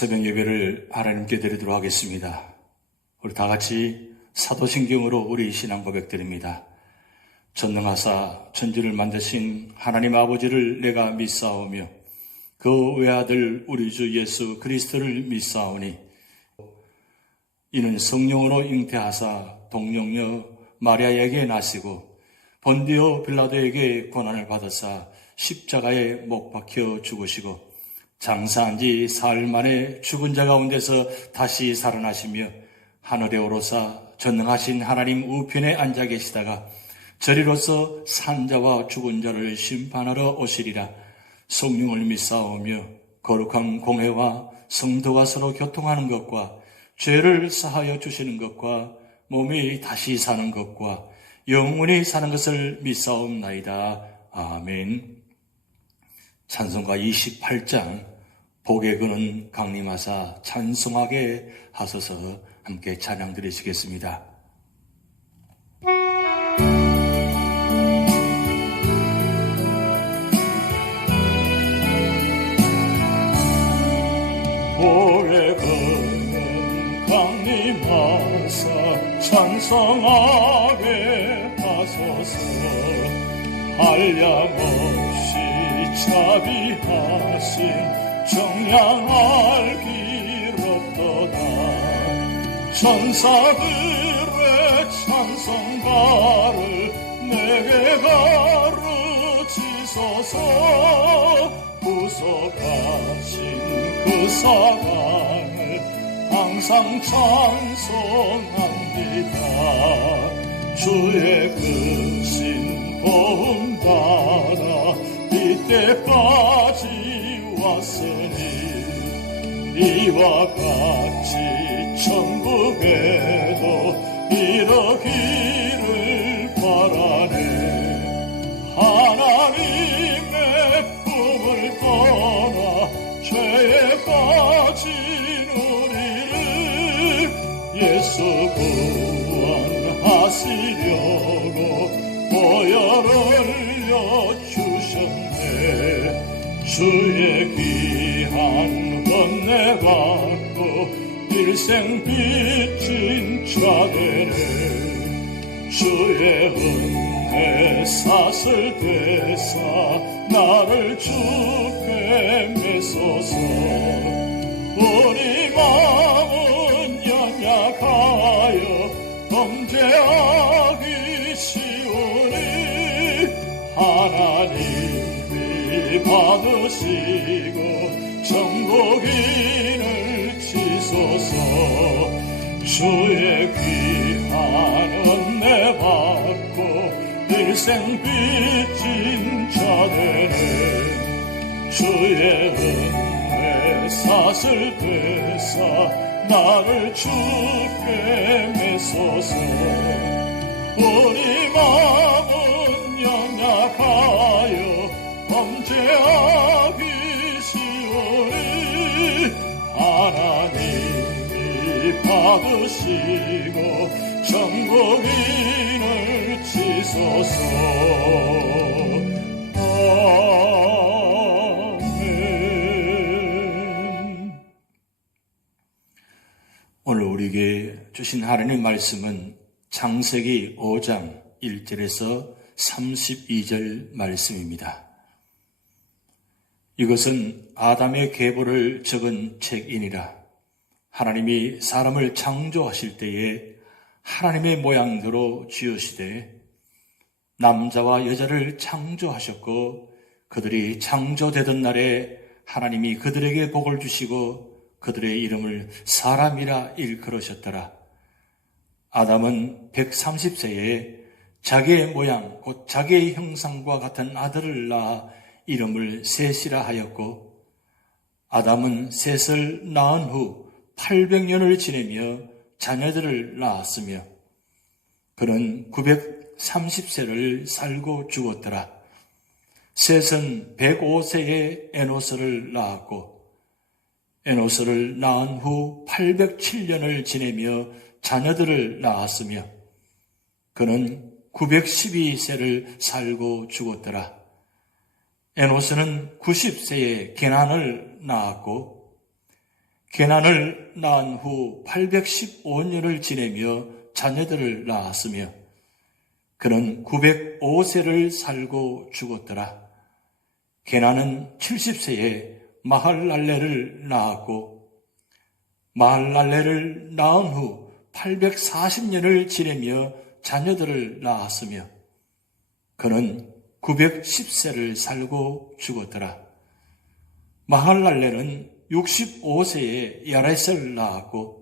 새벽 예배를 하나님께 드리도록 하겠습니다. 우리 다 같이 사도신경으로 우리 신앙 고백드립니다. 전능하사 천지를 만드신 하나님 아버지를 내가 믿사오며 그 외아들 우리 주 예수 그리스도를 믿사오니 이는 성령으로 잉태하사 동정녀 마리아에게 나시고 본디오 빌라도에게 고난을 받으사 십자가에 못 박혀 죽으시고 장사한 지 사흘 만에 죽은 자 가운데서 다시 살아나시며 하늘에 오르사 전능하신 하나님 우편에 앉아 계시다가 저리로서 산자와 죽은 자를 심판하러 오시리라. 성령을 믿사오며 거룩한 공회와 성도가 서로 교통하는 것과 죄를 사하여 주시는 것과 몸이 다시 사는 것과 영원히 사는 것을 믿사옵나이다. 아멘. 찬송가 28장 복의 근은 강림하사 찬송하게 하소서. 함께 찬양 드리시겠습니다. 복의 근은 강림하사 찬송하게 하소서. 한량없이 자비하신 정량할 길 없도다. 천사들의 찬송가를 내게 가르치소서. 구속하신 그 사랑을 항상 찬송합니다. 주의 크신 보험 따라 이때까지 왔으니 이와 같이 천국에도 이르기를 바라네. 하나님의 품을 떠나 죄에 빠진 우리를 예수 구원하시려고 보혈을 흘려주셨네. 주의 귀한 은혜 받고 일생 빚진 자들을 주의 은혜 사슬 되사 나를 주께 메소서. 우리 마음은 연약하여 범죄하기 쉬우니 하나님이 받으시고 천국인을 치소서. 주의 귀한 은혜 받고 일생 빚진 자들은 주의 은혜 사슬 되사 나를 주께 메소서. 우리 마음은 연약하여 범죄하기 쉬우니 하나님이 받으시고 천국인을 치소서. 아멘. 오늘 우리에게 주신 하나님 말씀은 창세기 5장 1절에서 32절 말씀입니다. 이것은 아담의 계보를 적은 책이니라. 하나님이 사람을 창조하실 때에 하나님의 모양대로 지으시되 남자와 여자를 창조하셨고 그들이 창조되던 날에 하나님이 그들에게 복을 주시고 그들의 이름을 사람이라 일컬으셨더라. 아담은 130세에 자기의 모양 곧 자기의 형상과 같은 아들을 낳아 이름을 셋이라 하였고 아담은 셋을 낳은 후 800년을 지내며 자녀들을 낳았으며 그는 930세를 살고 죽었더라. 셋은 105세에 에노스를 낳았고 에노스를 낳은 후 807년을 지내며 자녀들을 낳았으며 그는 912세를 살고 죽었더라. 에노스는 90세에 게난을 낳았고 게난을 낳은 후 815년을 지내며 자녀들을 낳았으며 그는 905세를 살고 죽었더라. 게난은 70세에 마할랄레를 낳았고 마할랄레를 낳은 후 840년을 지내며 자녀들을 낳았으며 그는 910세를 살고 죽었더라. 마할랄레는 65세에 야렛을 낳았고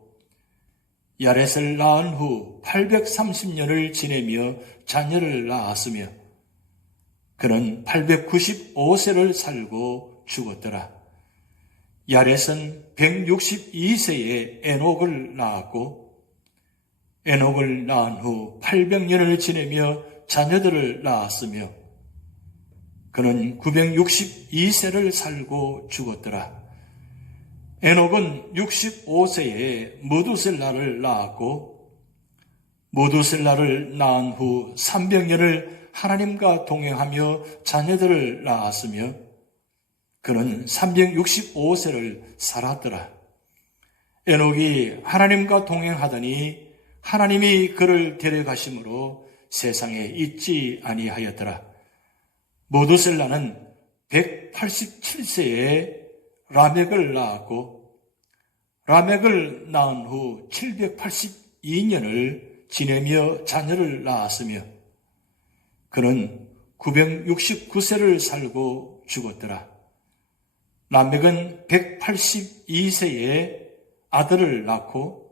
야렛을 낳은 후 830년을 지내며 자녀를 낳았으며 그는 895세를 살고 죽었더라. 야렛은 162세에 에녹을 낳았고 에녹을 낳은 후 800년을 지내며 자녀들을 낳았으며 그는 962세를 살고 죽었더라. 에녹은 65세에 무두셀라를 낳았고 무두셀라를 낳은 후 300년을 하나님과 동행하며 자녀들을 낳았으며 그는 365세를 살았더라. 에녹이 하나님과 동행하더니 하나님이 그를 데려가심으로 세상에 있지 아니하였더라. 무두셀라는 187세에 라멕을 낳았고 라멕을 낳은 후 782년을 지내며 자녀를 낳았으며 그는 969세를 살고 죽었더라. 라멕은 182세에 아들을 낳고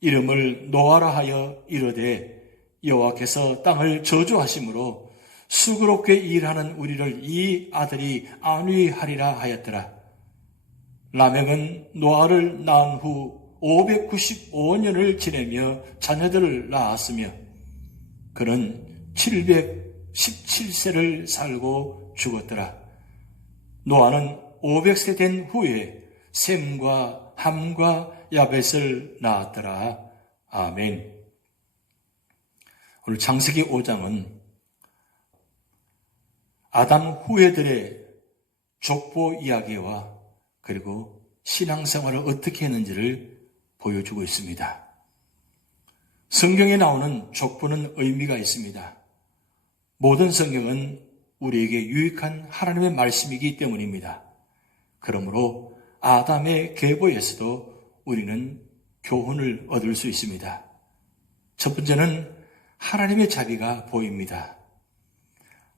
이름을 노아라 하여 이르되 여호와께서 땅을 저주하심으로 수고롭게 일하는 우리를 이 아들이 안위하리라 하였더라. 라멕은 노아를 낳은 후 595년을 지내며 자녀들을 낳았으며 그는 717세를 살고 죽었더라. 노아는 500세 된 후에 셈과 함과 야벳을 낳았더라. 아멘. 오늘 창세기 5장은 아담 후예들의 족보 이야기와 그리고 신앙생활을 어떻게 했는지를 보여주고 있습니다. 성경에 나오는 족보는 의미가 있습니다. 모든 성경은 우리에게 유익한 하나님의 말씀이기 때문입니다. 그러므로 아담의 계보에서도 우리는 교훈을 얻을 수 있습니다. 첫 번째는 하나님의 자비가 보입니다.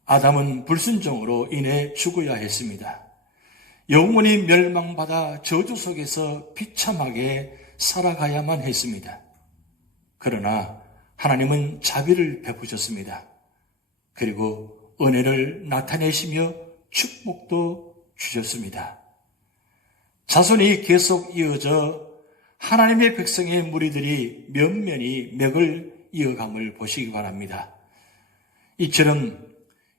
아담은 불순종으로 인해 죽어야 했습니다. 영원히 멸망받아 저주 속에서 비참하게 살아가야만 했습니다. 그러나 하나님은 자비를 베푸셨습니다. 그리고 은혜를 나타내시며 축복도 주셨습니다. 자손이 계속 이어져 하나님의 백성의 무리들이 면면히 맥을 이어감을 보시기 바랍니다. 이처럼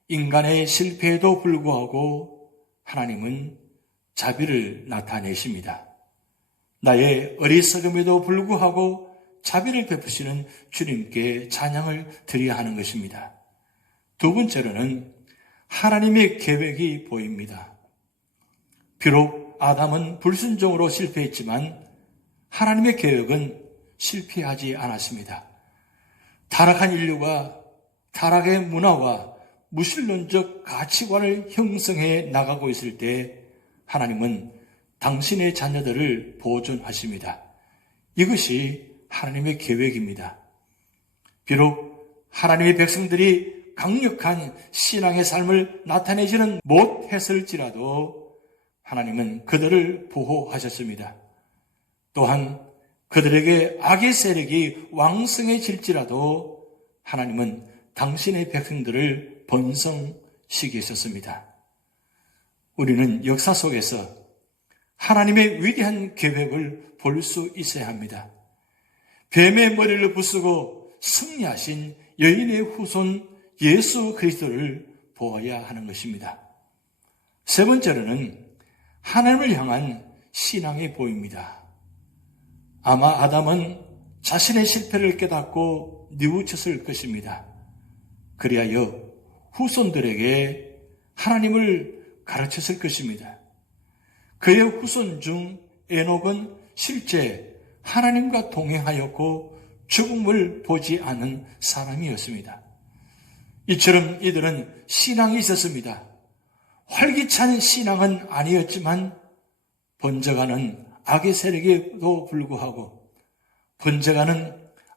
인간의 실패에도 불구하고 하나님은 자비를 나타내십니다. 나의 어리석음에도 불구하고 자비를 베푸시는 주님께 찬양을 드려야 하는 것입니다. 두 번째로는 하나님의 계획이 보입니다. 비록 아담은 불순종으로 실패했지만 하나님의 계획은 실패하지 않았습니다. 타락한 인류가 타락의 문화와 무신론적 가치관을 형성해 나가고 있을 때 하나님은 당신의 자녀들을 보존하십니다. 이것이 하나님의 계획입니다. 비록 하나님의 백성들이 강력한 신앙의 삶을 나타내지는 못했을지라도 하나님은 그들을 보호하셨습니다. 또한 그들에게 악의 세력이 왕성해질지라도 하나님은 당신의 백성들을 번성시키셨습니다. 우리는 역사 속에서 하나님의 위대한 계획을 볼 수 있어야 합니다. 뱀의 머리를 부수고 승리하신 여인의 후손 예수 그리스도를 보아야 하는 것입니다. 세 번째로는 하나님을 향한 신앙이 보입니다. 아마 아담은 자신의 실패를 깨닫고 뉘우쳤을 것입니다. 그리하여 후손들에게 하나님을 가르쳤을 것입니다. 그의 후손 중 에녹은 실제 하나님과 동행하였고 죽음을 보지 않은 사람이었습니다. 이처럼 이들은 신앙이 있었습니다. 활기찬 신앙은 아니었지만 번져가는 악의 세력에도 불구하고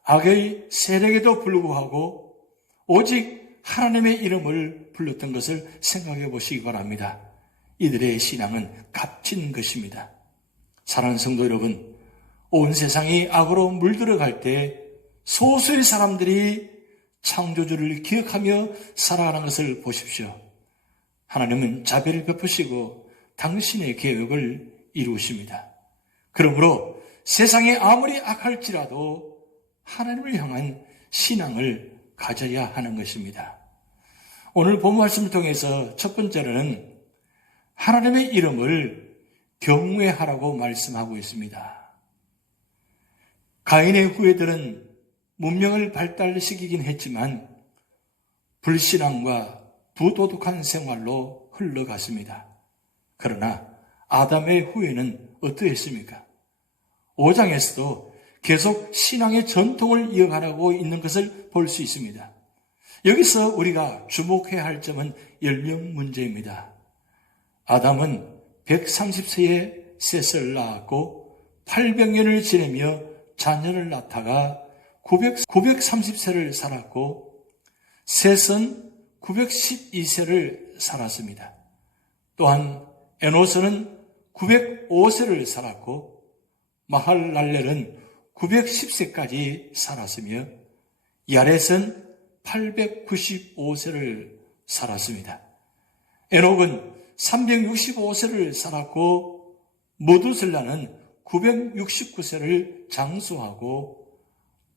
악의 세력에도 불구하고 오직 하나님의 이름을 불렀던 것을 생각해 보시기 바랍니다. 이들의 신앙은 값진 것입니다. 사랑하는 성도 여러분, 온 세상이 악으로 물들어갈 때 소수의 사람들이 창조주를 기억하며 살아가는 것을 보십시오. 하나님은 자비를 베푸시고 당신의 계획을 이루십니다. 그러므로 세상이 아무리 악할지라도 하나님을 향한 신앙을 가져야 하는 것입니다. 오늘 본 말씀을 통해서 첫 번째로는 하나님의 이름을 경외하라고 말씀하고 있습니다. 가인의 후예들은 문명을 발달시키긴 했지만 불신앙과 부도덕한 생활로 흘러갔습니다. 그러나 아담의 후예는 어떠했습니까? 5장에서도 계속 신앙의 전통을 이어가고 있는 것을 볼 수 있습니다. 여기서 우리가 주목해야 할 점은 연령 문제입니다. 아담은 130세에 셋을 낳았고 800년을 지내며 자녀를 낳다가 930세를 살았고 셋은 912세를 살았습니다. 또한 에노스는 905세를 살았고 마할랄렐은 910세까지 살았으며 야렛은 895세를 살았습니다. 에녹은 365세를 살았고 무두슬라는 969세를 장수하고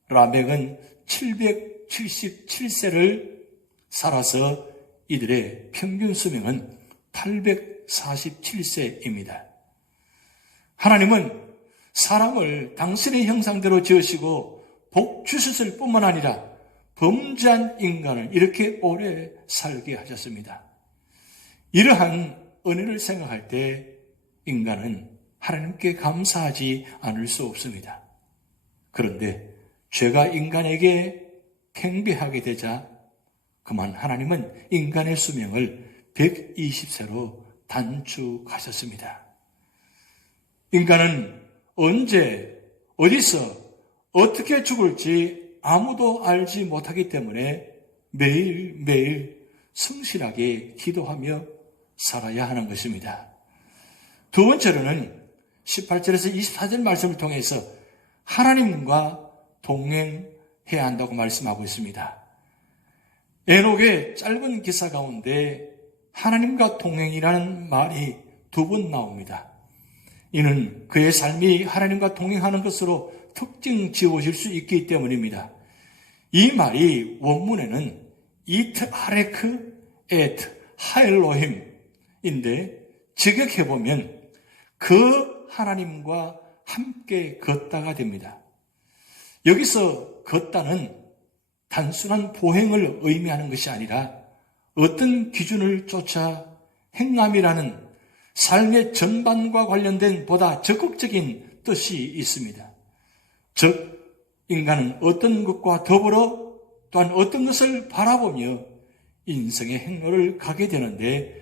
라멕은 777세를 살아서 이들의 평균 수명은 847세입니다. 하나님은 사람을 당신의 형상대로 지으시고 복 주셨을 뿐만 아니라 범죄한 인간을 이렇게 오래 살게 하셨습니다. 이러한 은혜를 생각할 때 인간은 하나님께 감사하지 않을 수 없습니다. 그런데 죄가 인간에게 팽배하게 되자 그만 하나님은 인간의 수명을 120세로 단축하셨습니다. 인간은 언제, 어디서, 어떻게 죽을지 아무도 알지 못하기 때문에 매일매일 성실하게 기도하며 살아야 하는 것입니다. 두 번째로는 18절에서 24절 말씀을 통해서 하나님과 동행해야 한다고 말씀하고 있습니다. 에녹의 짧은 기사 가운데 하나님과 동행이라는 말이 두 번 나옵니다. 이는 그의 삶이 하나님과 동행하는 것으로 특징 지어질 수 있기 때문입니다. 이 말이 원문에는 이트 아레크 에트 하엘로힘인데 직역해보면 그 하나님과 함께 걷다가 됩니다. 여기서 걷다는 단순한 보행을 의미하는 것이 아니라 어떤 기준을 쫓아 행함이라는 삶의 전반과 관련된 보다 적극적인 뜻이 있습니다. 즉, 인간은 어떤 것과 더불어 또한 어떤 것을 바라보며 인생의 행로를 가게 되는데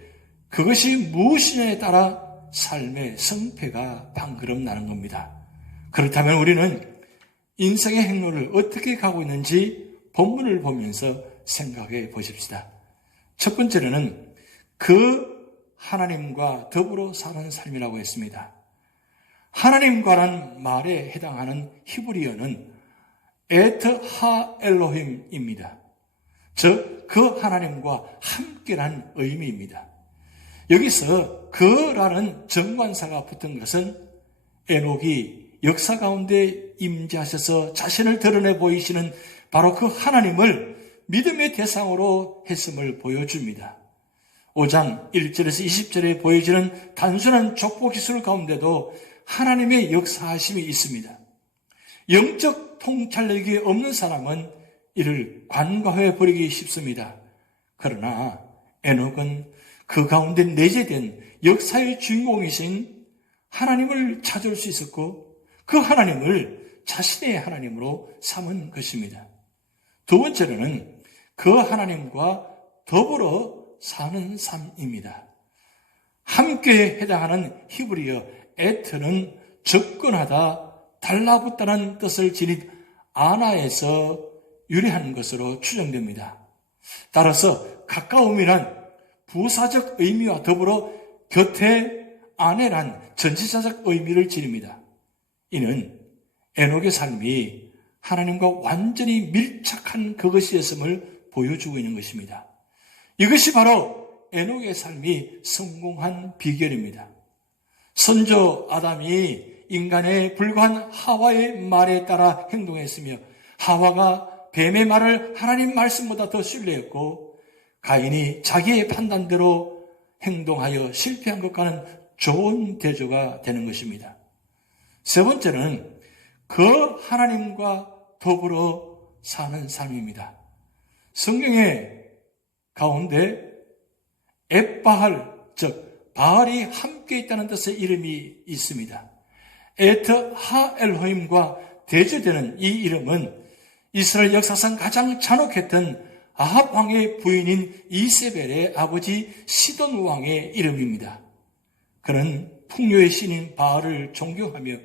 그것이 무엇이냐에 따라 삶의 성패가 방그럼 나는 겁니다. 그렇다면 우리는 인생의 행로를 어떻게 가고 있는지 본문을 보면서 생각해 보십시다. 첫 번째로는 그 하나님과 더불어 사는 삶이라고 했습니다. 하나님과란 말에 해당하는 히브리어는 에트 하 엘로힘입니다. 즉, 그 하나님과 함께란 의미입니다. 여기서 그라는 정관사가 붙은 것은 에녹이 역사 가운데 임재하셔서 자신을 드러내 보이시는 바로 그 하나님을 믿음의 대상으로 했음을 보여줍니다. 5장 1절에서 20절에 보여지는 단순한 족보 기술 가운데도 하나님의 역사하심이 있습니다. 영적 통찰력이 없는 사람은 이를 관과해 버리기 쉽습니다. 그러나 에녹은 그 가운데 내재된 역사의 주인공이신 하나님을 찾을 수 있었고 그 하나님을 자신의 하나님으로 삼은 것입니다. 두 번째로는 그 하나님과 더불어 사는 삶입니다. 함께 해당하는 히브리어 에트는 접근하다, 달라붙다는 뜻을 지닌 아나에서 유래한 것으로 추정됩니다. 따라서 가까움이란 부사적 의미와 더불어 곁에 안에란 전치사적 의미를 지닙니다. 이는 에녹의 삶이 하나님과 완전히 밀착한 그것이었음을 보여주고 있는 것입니다. 이것이 바로 에녹의 삶이 성공한 비결입니다. 선조 아담이 인간에 불과한 하와의 말에 따라 행동했으며 하와가 뱀의 말을 하나님 말씀보다 더 신뢰했고 가인이 자기의 판단대로 행동하여 실패한 것과는 좋은 대조가 되는 것입니다. 세 번째는 그 하나님과 더불어 사는 삶입니다. 성경의 가운데 엣바할, 즉 바알이 함께 있다는 뜻의 이름이 있습니다. 에트 하엘호임과 대조되는 이 이름은 이스라엘 역사상 가장 잔혹했던 아합 왕의 부인인 이세벨의 아버지 시돈 왕의 이름입니다. 그는 풍요의 신인 바알을 존경하며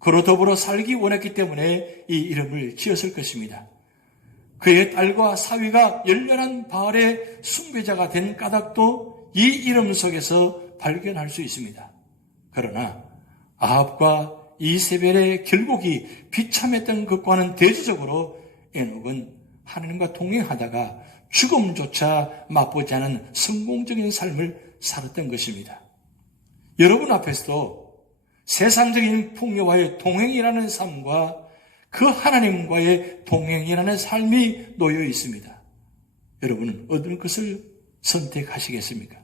그로 더불어 살기 원했기 때문에 이 이름을 지었을 것입니다. 그의 딸과 사위가 열렬한 바알의 숭배자가 된 까닭도 이 이름 속에서 발견할 수 있습니다. 그러나 아합과 이세벨의 결국이 비참했던 것과는 대조적으로 에녹은 하나님과 동행하다가 죽음조차 맛보지 않은 성공적인 삶을 살았던 것입니다. 여러분 앞에서도 세상적인 풍요와의 동행이라는 삶과 그 하나님과의 동행이라는 삶이 놓여 있습니다. 여러분은 어떤 것을 선택하시겠습니까?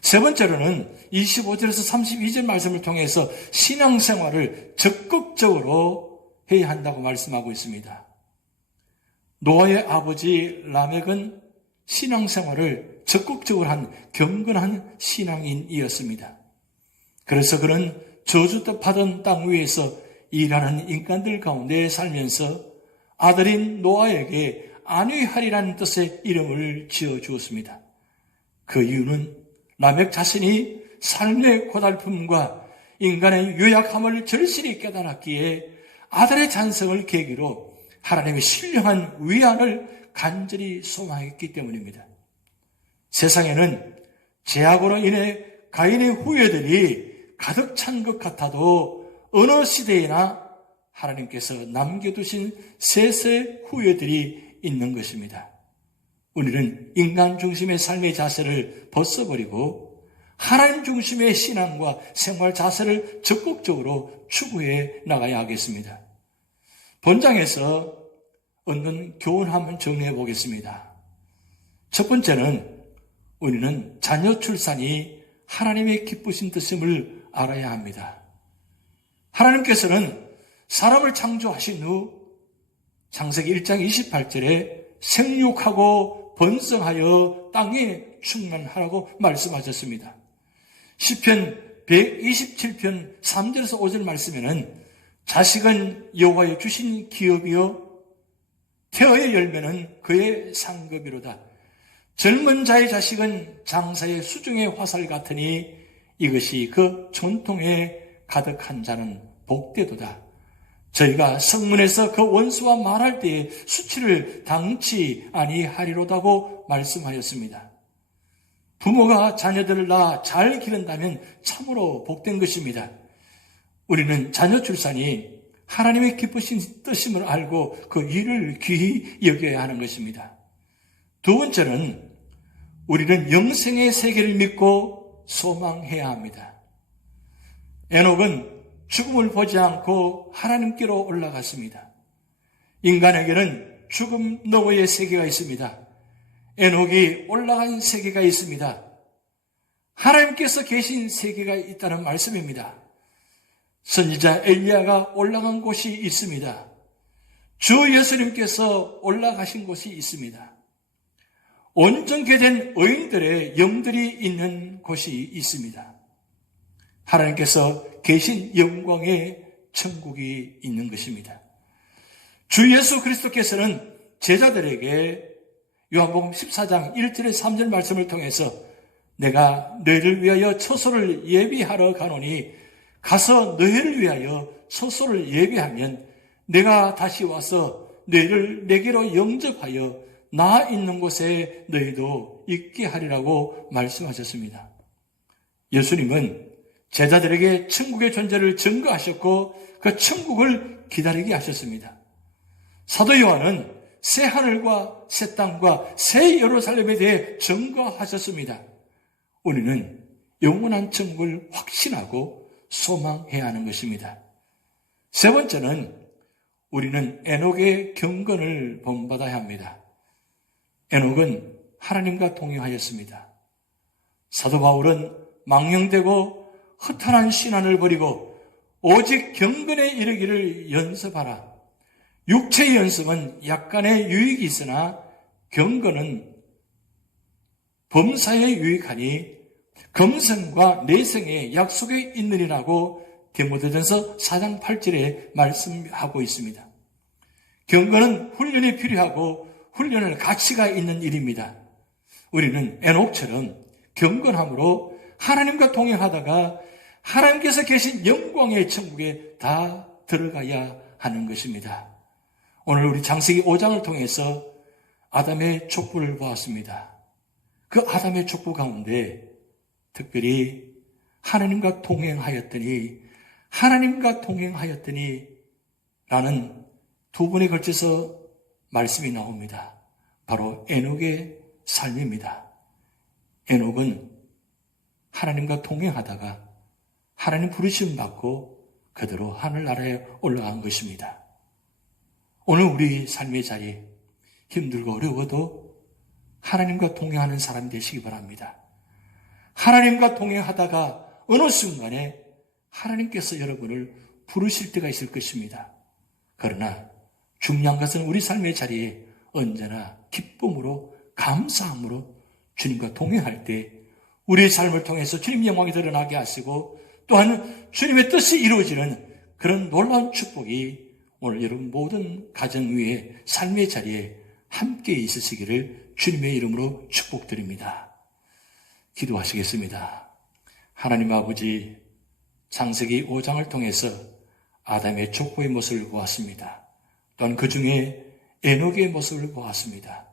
세 번째로는 25절에서 32절 말씀을 통해서 신앙생활을 적극적으로 해야 한다고 말씀하고 있습니다. 노아의 아버지 라멕은 신앙생활을 적극적으로 한 경건한 신앙인이었습니다. 그래서 그는 저주받은 땅 위에서 일하는 인간들 가운데 살면서 아들인 노아에게 안위하리라는 뜻의 이름을 지어주었습니다. 그 이유는 라멕 자신이 삶의 고달픔과 인간의 유약함을 절실히 깨달았기에 아들의 잔성을 계기로 하나님의 신령한 위안을 간절히 소망했기 때문입니다. 세상에는 죄악으로 인해 가인의 후예들이 가득 찬 것 같아도 어느 시대에나 하나님께서 남겨두신 셋의 후예들이 있는 것입니다. 우리는 인간 중심의 삶의 자세를 벗어버리고 하나님 중심의 신앙과 생활 자세를 적극적으로 추구해 나가야 하겠습니다. 본장에서 얻는 교훈 한번 정리해 보겠습니다. 첫 번째는 우리는 자녀 출산이 하나님의 기쁘신 뜻임을 알아야 합니다. 하나님께서는 사람을 창조하신 후 창세기 1장 28절에 생육하고 번성하여 땅에 충만하라고 말씀하셨습니다. 시편 127편 3절에서 5절 말씀에는 자식은 여호와의 주신 기업이요 태어의 열매는 그의 상급이로다. 젊은 자의 자식은 장사의 수중의 화살 같으니 이것이 그 전통에 가득한 자는 복되도다. 저희가 성문에서 그 원수와 말할 때에 수치를 당치 아니하리로다고 말씀하였습니다. 부모가 자녀들을 낳아 잘 기른다면 참으로 복된 것입니다. 우리는 자녀 출산이 하나님의 기쁘신 뜻임을 알고 그 일을 귀히 여겨야 하는 것입니다. 두 번째는 우리는 영생의 세계를 믿고 소망해야 합니다. 에녹은 죽음을 보지 않고 하나님께로 올라갔습니다. 인간에게는 죽음 너머의 세계가 있습니다. 에녹이 올라간 세계가 있습니다. 하나님께서 계신 세계가 있다는 말씀입니다. 선지자 엘리야가 올라간 곳이 있습니다. 주 예수님께서 올라가신 곳이 있습니다. 온전케 된 의인들의 영들이 있는 곳이 있습니다. 하나님께서 계신 영광의 천국이 있는 것입니다. 주 예수 그리스도께서는 제자들에게 요한복음 14장 1절에 3절 말씀을 통해서 내가 너희를 위하여 처소를 예비하러 가노니 가서 너희를 위하여 처소를 예비하면 내가 다시 와서 너희를 내게로 영접하여 나 있는 곳에 너희도 있게 하리라고 말씀하셨습니다. 예수님은 제자들에게 천국의 존재를 증거하셨고 그 천국을 기다리게 하셨습니다. 사도 요한은 새 하늘과 새 땅과 새 예루살렘에 대해 증거하셨습니다. 우리는 영원한 천국을 확신하고 소망해야 하는 것입니다. 세 번째는 우리는 에녹의 경건을 본받아야 합니다. 에녹은 하나님과 동행하였습니다. 사도 바울은 망령되고 허탄한 신앙을 버리고 오직 경건에 이르기를 연습하라. 육체의 연습은 약간의 유익이 있으나 경건은 범사에 유익하니 검성과 내성의 약속에 있느니라고 디모데전서 4장 8절에 말씀하고 있습니다. 경건은 훈련이 필요하고 훈련할 가치가 있는 일입니다. 우리는 에녹처럼 경건함으로 하나님과 동행하다가 하나님께서 계신 영광의 천국에 다 들어가야 하는 것입니다. 오늘 우리 창세기 5장을 통해서 아담의 족보를 보았습니다. 그 아담의 족보 가운데 특별히 하나님과 동행하였더니 라는 두 번에 걸쳐서 말씀이 나옵니다. 바로 에녹의 삶입니다. 에녹은 하나님과 동행하다가 하나님 부르심 받고 그대로 하늘나라에 올라간 것입니다. 오늘 우리 삶의 자리 힘들고 어려워도 하나님과 동행하는 사람이 되시기 바랍니다. 하나님과 동행하다가 어느 순간에 하나님께서 여러분을 부르실 때가 있을 것입니다. 그러나 중요한 것은 우리 삶의 자리에 언제나 기쁨으로 감사함으로 주님과 동행할 때 우리의 삶을 통해서 주님 영광이 드러나게 하시고 또한 주님의 뜻이 이루어지는 그런 놀라운 축복이 오늘 여러분 모든 가정 위에 삶의 자리에 함께 있으시기를 주님의 이름으로 축복드립니다. 기도하시겠습니다. 하나님 아버지, 창세기 5장을 통해서 아담의 족보의 모습을 보았습니다. 또한 그 중에 에녹의 모습을 보았습니다.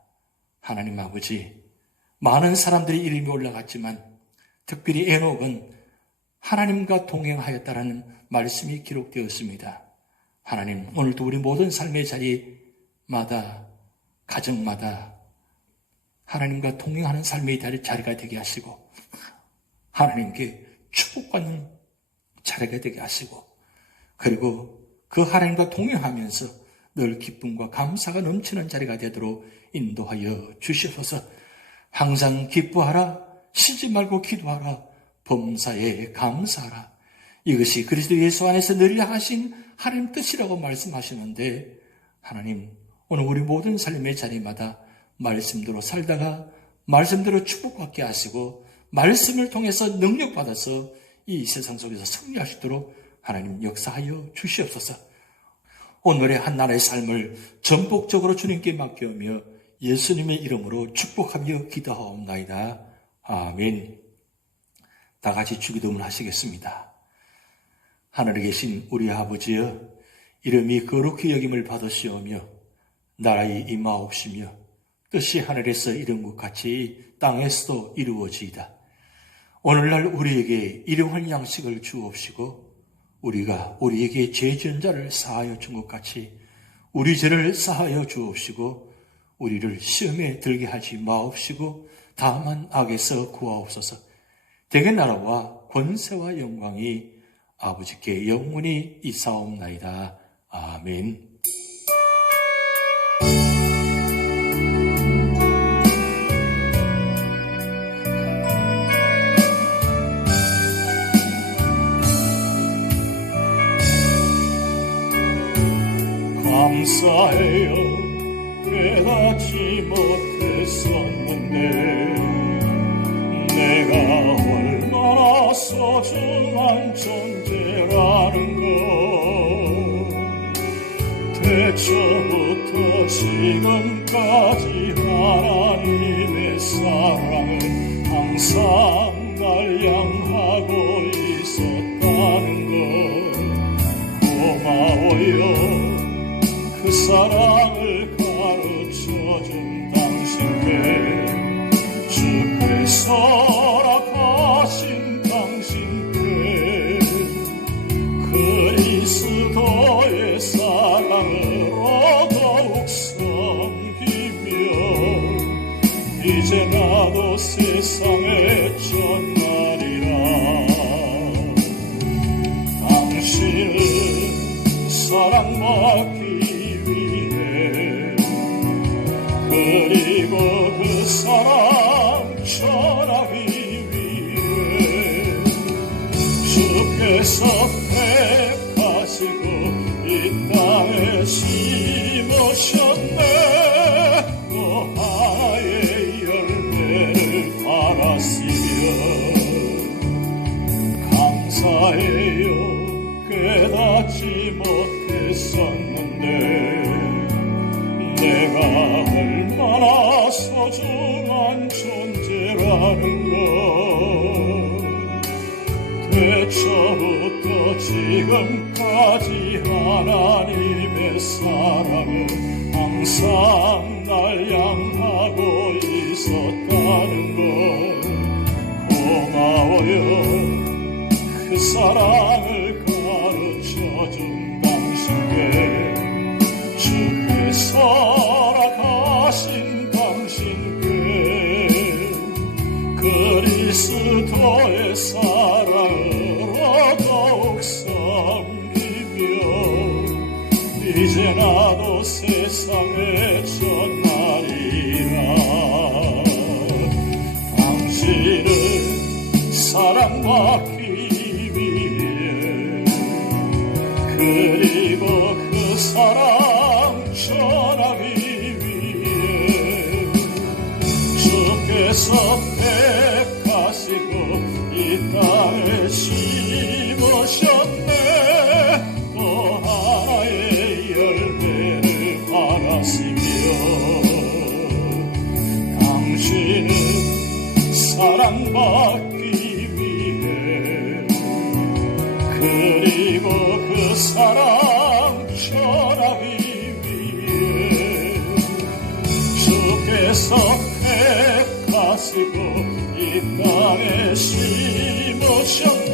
하나님 아버지, 많은 사람들이 이름이 올라갔지만 특별히 에녹은 하나님과 동행하였다라는 말씀이 기록되었습니다. 하나님, 오늘도 우리 모든 삶의 자리마다, 가정마다 하나님과 동행하는 삶의 자리가 되게 하시고 하나님께 축복받는 자리가 되게 하시고 그리고 그 하나님과 동행하면서 늘 기쁨과 감사가 넘치는 자리가 되도록 인도하여 주시옵소서. 항상 기뻐하라, 쉬지 말고 기도하라, 범사에 감사하라. 이것이 그리스도 예수 안에서 늘 하신 하나님 뜻이라고 말씀하시는데 하나님, 오늘 우리 모든 삶의 자리마다 말씀대로 살다가 말씀대로 축복받게 하시고 말씀을 통해서 능력받아서 이 세상 속에서 승리할 수 있도록 하나님 역사하여 주시옵소서. 오늘의 한나라의 삶을 전폭적으로 주님께 맡겨오며 예수님의 이름으로 축복하며 기도하옵나이다. 아멘. 다 같이 주기도문 하시겠습니다. 하늘에 계신 우리 아버지여, 이름이 거룩히 여김을 받으시오며 나라의 임하옵시며 뜻이 하늘에서 이룬 것 같이 땅에서도 이루어지이다. 오늘날 우리에게 일용할 양식을 주옵시고 우리가 우리에게 죄 지은 자를 사하여 준 것 같이 우리 죄를 사하여 주옵시고 우리를 시험에 들게 하지 마옵시고 다만 악에서 구하옵소서. 대개 나라와 권세와 영광이 아버지께 영원히 있사옵나이다. 아멘. 감사해요. 깨닫지 못했었는데 내가 얼마나 소중한 소중한 존재라는 것, 태초부터 지금까지 하나님의 사랑은 항상 날 향하고 있었다는 것, 고마워요. 그 사랑을 가르쳐준 당신께, 주께서 허락하신 당신께 그리스도의 사랑으로 더욱 섬기며 이제 나도 세상에 전하리라. 당신을 사랑받기 위해, 그리고 그 사랑 전하기 위해 주께서 택하시고 이 땅에 심으셨네. 또 하나의 열매를 팔았으며 감사해요. 깨닫지 못했었는데 내가 얼마나 소중한 존재라는 것, 태초부터 지금까지 하나님의 사랑은 항상 날 향하고 있었다는 것, 고마워요. 그 사랑을 가르쳐준 당신께, 주께서 허락하신 당신께 그리스도의 사랑으로 더욱 섬기며 이제 나도 세상에 전하리라. 당신을 사랑받기 위해, 그리고 그 사랑 전하기 위해 주께서 택하시고 이 땅에 심으셨네. 또 하나의 열매를 팔았으며 당신은 사랑받기 위해, 그리고 그 사랑 전하기 위해 주께서 택하시고 이 땅에 심으셨네.